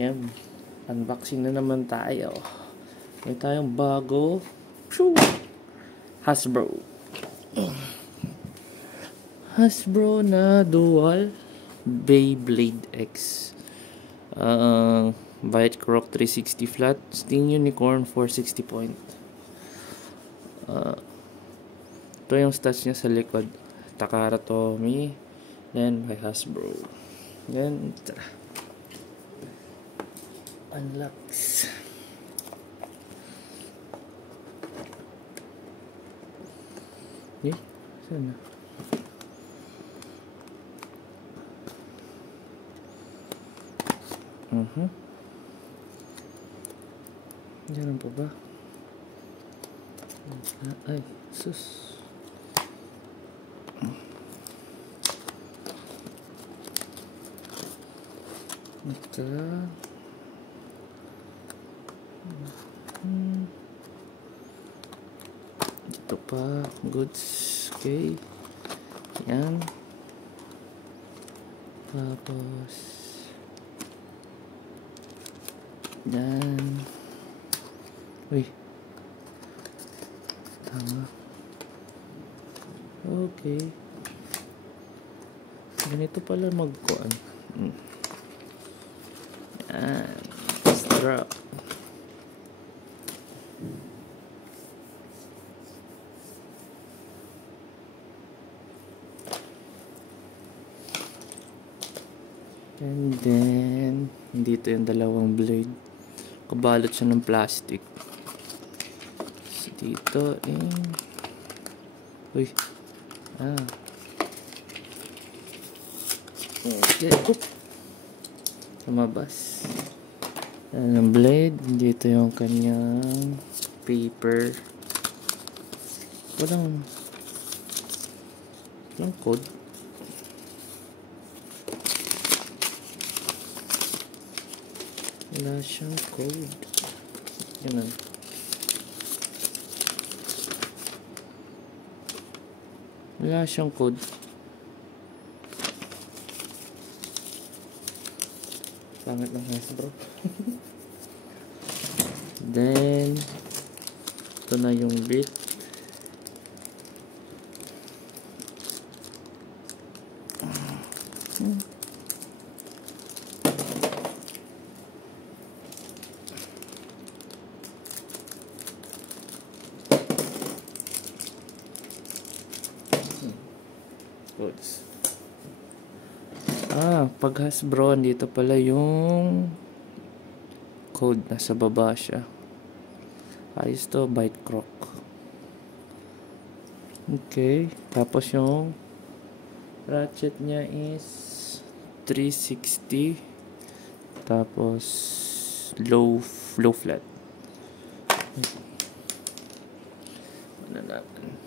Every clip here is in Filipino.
Yan. Unboxing na naman tayo. May tayong bago. Hasbro. Hasbro na dual Beyblade X. Byte Croc 360 flat. Sting Unicorn 460 point. Ito yung stats niya sa likod. Takara Tomy. Then by Hasbro. Then unlocks. Sana. Diyan pa ba? Ay, sus. Ito. Ito pa. Goods. Okay. Yan. Tapos. Yan. Uy. Tama. Okay. Ganito pala magkuhan. Yan. Strap. And then, dito yung dalawang blade. Kabalot siya ng plastic. So, dito, uy. Okay. Lumabas. Yan ang blade. Dito yung kanyang paper. Walang code. Wala siyang code. Yan. Wala siyang code. Pangit lang Hasbro. Then, ito na yung bit. Pag Hasbro, dito pala yung code, nasa baba siya. Ayos to, Byte Croc. Okay, tapos yung ratchet niya is 360, tapos low flat. Ano natin?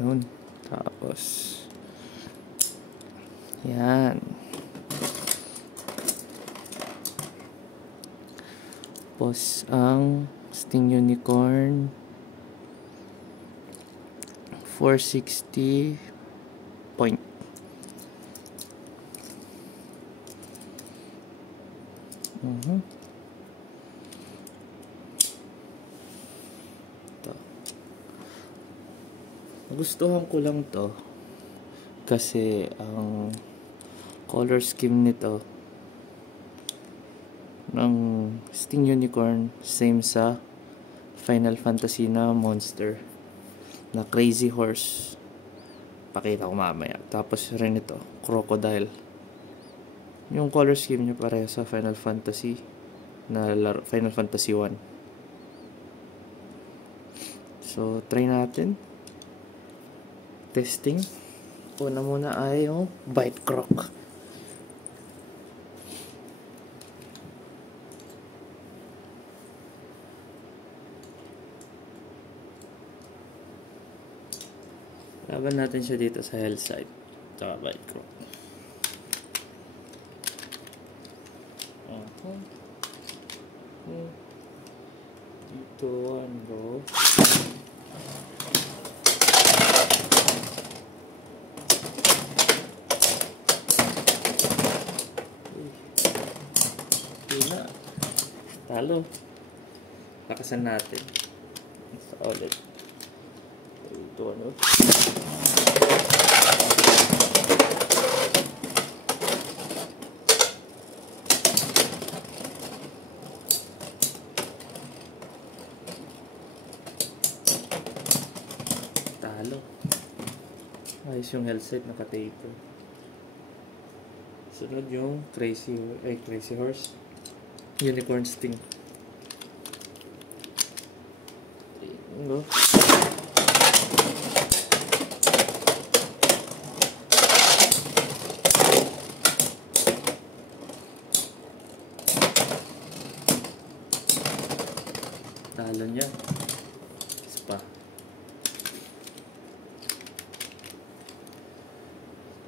Yun. Tapos yan. Tapos ang Sting Unicorn 460 point. Gustuhan ko lang to kasi ang color scheme nito ng Sting Unicorn same sa Final Fantasy na monster na Crazy Horse. Pakita ko mamaya. Tapos rin ito, Crocodile. Yung color scheme niya pareho sa Final Fantasy na Final Fantasy 1. So, try natin. Testing. Una muna ay yung Byte Croc. Laban natin siya dito sa health side. Tsaka Byte Croc. Dito, go. Talo. Lakasan natin. Isa ulit. Ito ano. Talo. Ayos yung health set, naka-taper. Sunod yung Crazy Horse. Unicorn Sting. Go. Talo niya. Spa.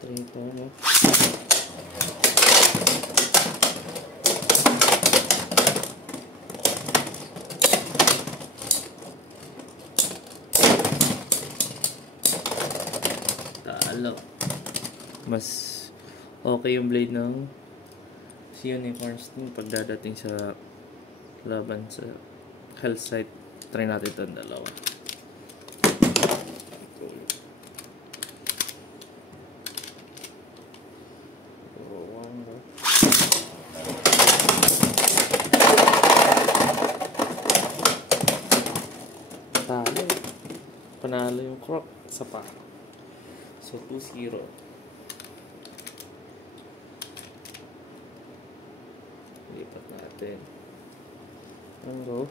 Ito no. Talo. Mas okay yung blade ng si Unicorn Sting pagdadating sa laban sa health site. Try natin itong dalawa. Talo. Panalo yung Croc sa pa. So 2-0. Lipat natin. Go.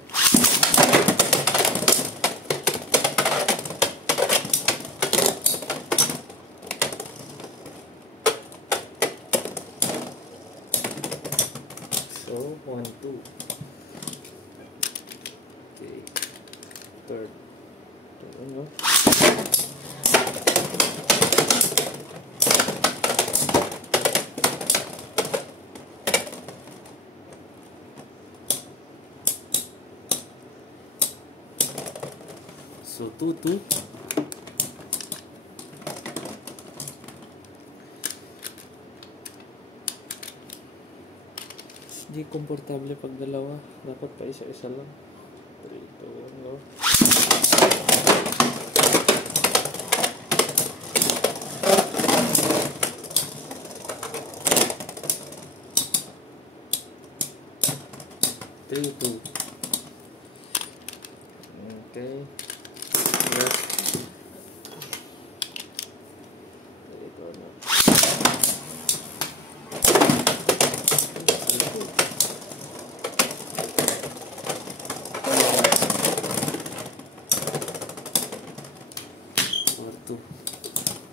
So 1-2. Okay. Third. Go. So 2-2. Hindi komportable pag dalawa. Dapat pa isa-isa lang. 3, 2, 1, go. Okay.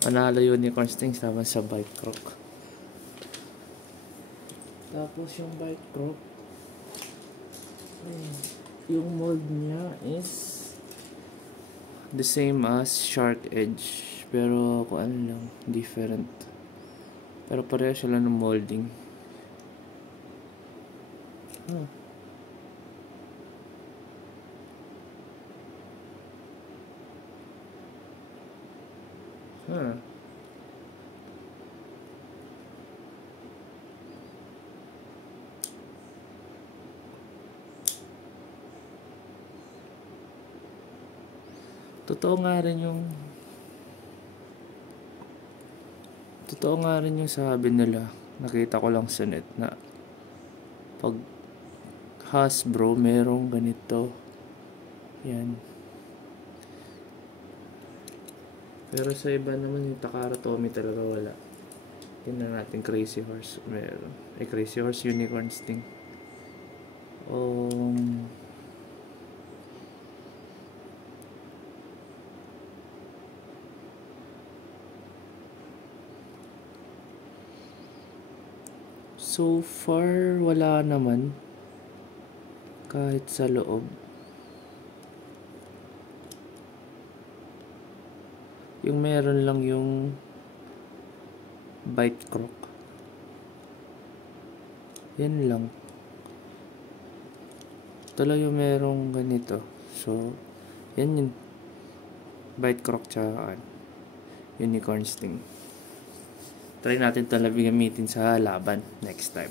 Panalo Unicorn Sting sama sa Bite Croc. Tapos yung Bite Croc, yung mold niya is the same as Shark Edge, pero kung ano lang, different. Pero pareho sila ng molding. Totoo nga rin yung sabi nila, nakita ko lang sa net na pag Hasbro merong ganito yan, pero sa iba naman yung Takara Tomy talaga wala. Tingnan natin. Crazy Horse meron, Crazy Horse Unicorn Sting. So far, wala naman. Kahit sa loob. Yung meron lang yung Bite Croc. Yan lang. Ito lang yung merong ganito. So, yan yun. Bite Croc tsaka Unicorn Sting. Try natin talaga gamitin sa laban next time.